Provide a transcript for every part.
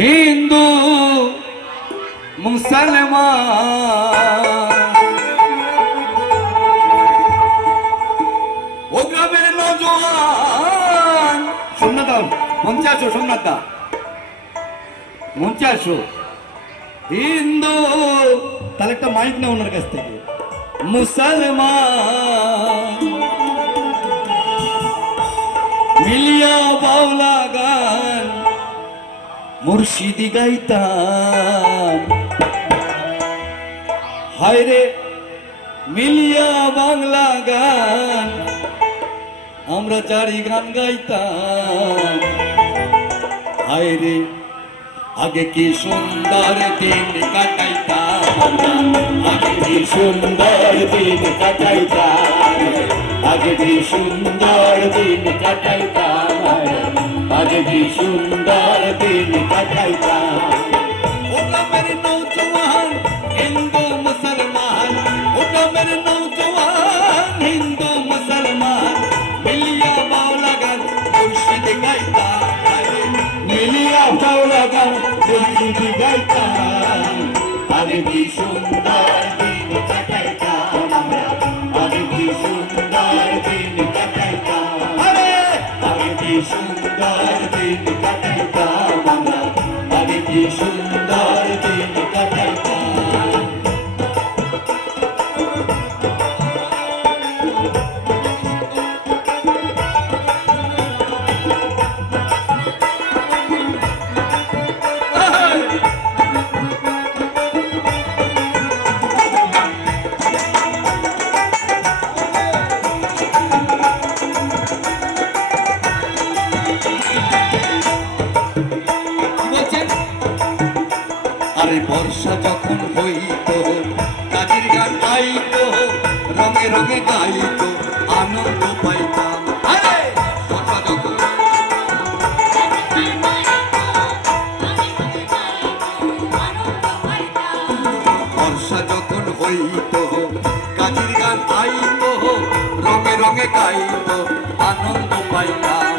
হিন্দু মুসলমান ও গ্রামের নজওয়ান সোমনাথ মঞ্চে আসো, সোমনাথ দা মঞ্চে আসো। হিন্দু তাহলে একটা মাইক না ওনার কাছ থেকে। মুসলমান মিলিয়া বাউলা গান মুর্শিদি গাইতাম, হায় রে মিলিয়া বাংলা গান আমরা চারি গান গাইতাম, হায় রে আগে কি সুন্দর দিন কাটাইতাম, আগে কি সুন্দর দিন কাটাইতাম, আগে কি সুন্দর দিন কাটাইতাম, আগে কি সুন্দর দিন কাটাইতাম। ওটা মেরে নৌজওয়ান হিন্দু মুসলমান, ওটা মেরে নৌজওয়ান হিন্দু মুসলমান মিলিয়া বাউলা গান মুর্শিদি গাইতাম, মিলিয়া বাউলা গান মুর্শিদি গাইতাম, আগে কি সুন্দর দিন কাটাইতাম, আগে কি সুন্দর দিন কাটাইতাম, আগে কি সুন্দর দিন কাটাইতাম, আগে কি সুন্দর দিন কাটাইতাম। আরে বর্ষা যখন হইত কাজের গান গাইত, রঙে রঙে গাইত আনন্দ পাইতাম, আরে বর্ষা যখন বর্ষা যখন হইত কাজের গান গাইত, রঙে রঙে গাইত আনন্দ পাইতাম।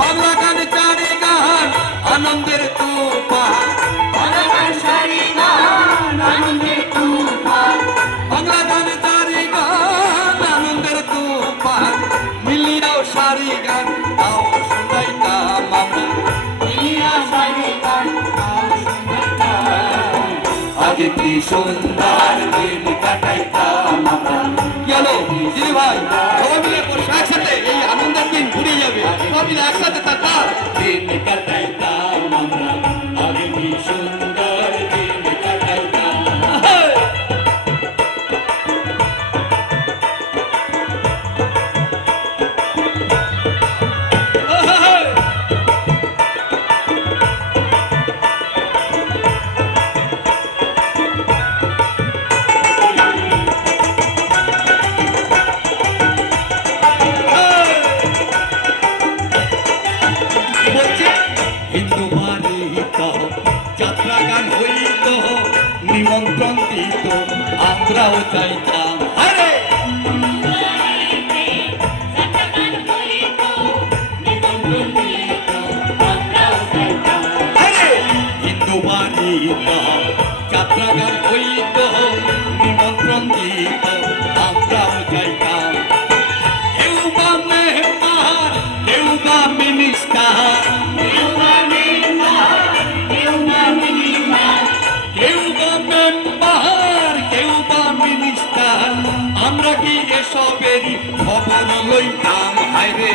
বাংলা গান চারি গান আনন্দের তুফান, বাংলা গান চারি গান আনন্দের তুফান, মিলিয়াও সারি গান তাও শুনাইতাম আমরা, মিলিয়া সারি গান তাও শুনাইতাম, আগে কি সুন্দর দিন কাটাইতাম আমরা। গেল জি ভাই সবাই মিলে একসাথে এই আনন্দের দিন ঘুরে যাবে, সবাই মিলে একসাথে থাকা দিন কাটাইতাম আমরা, আগে কি সুন্দর দিন কাটাইতাম। হিন্দু বাড়িত যাত্রা গান হইত, নিমন্ত্রণ দিত আমরাও চাইতাম, আরে হিন্দু বাড়িত যাত্রা গান হইত, নিমন্ত্রণ দিত আমরাও চাইতাম। কেউ বা মেহমান, কেউ বা মিনিস্টার, কেউ বা মেম্বার, কেউ বা মিনিস্টার, আমরা কি এসবেরই খবর লইতাম, হায়রে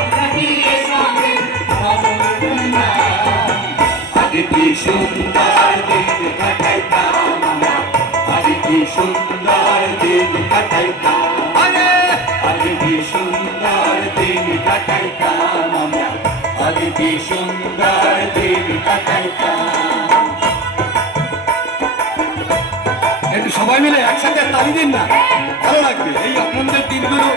আমরা কি এসবের খবর লইতাম, আগে কি সুন্দর দিন কাটাইতাম আমরা, আগে কি সুন্দর দিন কাটাইতাম, আগে কি সুন্দর দিন কাটাইতাম আমরা, আগে কি সুন্দর দিন কাটাইতাম। একটু সবাই মিলে একসাথে তালি দিন না, ভালো লাগবে। এই আনন্দের দিনগুলো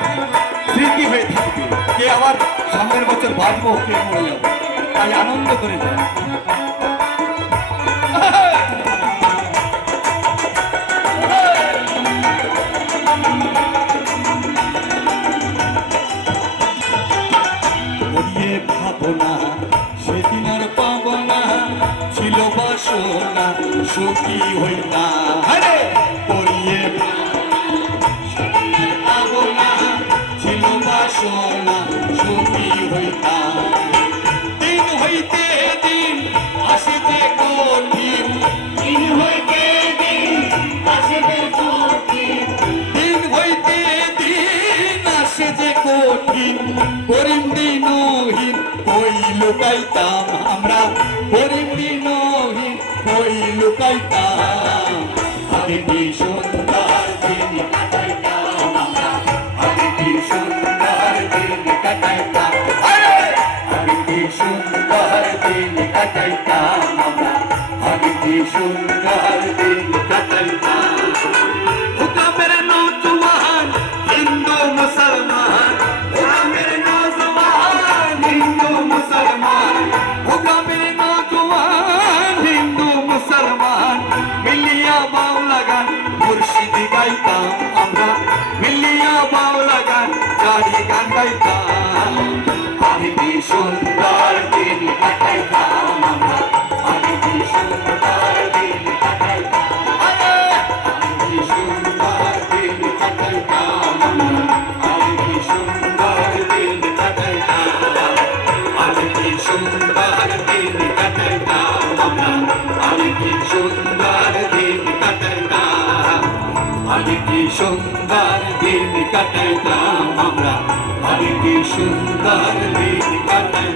স্মৃতি হয়ে থাকবে, কে আবার সামনের বছর বাঁচবো কে মরে যাবো, তাই আনন্দ করে যায়। ভাবনা সেদিন আর পাবো না। বাসনা সুখী হইতাম আরে পড়িয়ে ভাবনা ছিল বাসনা সুখী হইতাম দিন হইতে দিন আসে যে কঠিন দিন হইতে দিন আসে যে কঠিন দিন হইতে দিন আসে যে কঠিন করিম দিনহীন কই লুকাইতাম আমরা করিম দিনহীন কই লুকাইতাম আগে কি সুন্দর দিন কাটাইতাম আমরা আগে কি সুন্দর দিন কাটাইতাম আগে কি সুন্দর দিন কাটাইতাম আমরা আগে কি সুন্দর দিন কাটাইতাম ওটা মেরে নৌজওয়ান হিন্দু মুসলমান ওটা মেরে নৌজওয়ান হিন্দু মুসলমান ওটা মেরে নৌজওয়ান হিন্দু মুসলমান মিলিয়া বাউলা গান মুর্শিদি গাইতাম আমরা মিলিয়া বাউলা গান জারি গান গাইতাম আগে কি সুন্দর দিন কাটাইতাম আমরা আগে কি সুন্দর দিন কাটাইতাম আগে কি সুন্দর দিন কাটাইতাম আমরা আগে কি সুন্দর দিন কাটাইতাম আগে কি সুন্দর দিন কাটাইতাম আমরা আগে কি সুন্দর দিন কাটাইতাম আগে কি সুন্দর দিন কাটাইতাম আমরা আগে কি সুন্দর দিন কাটাইতাম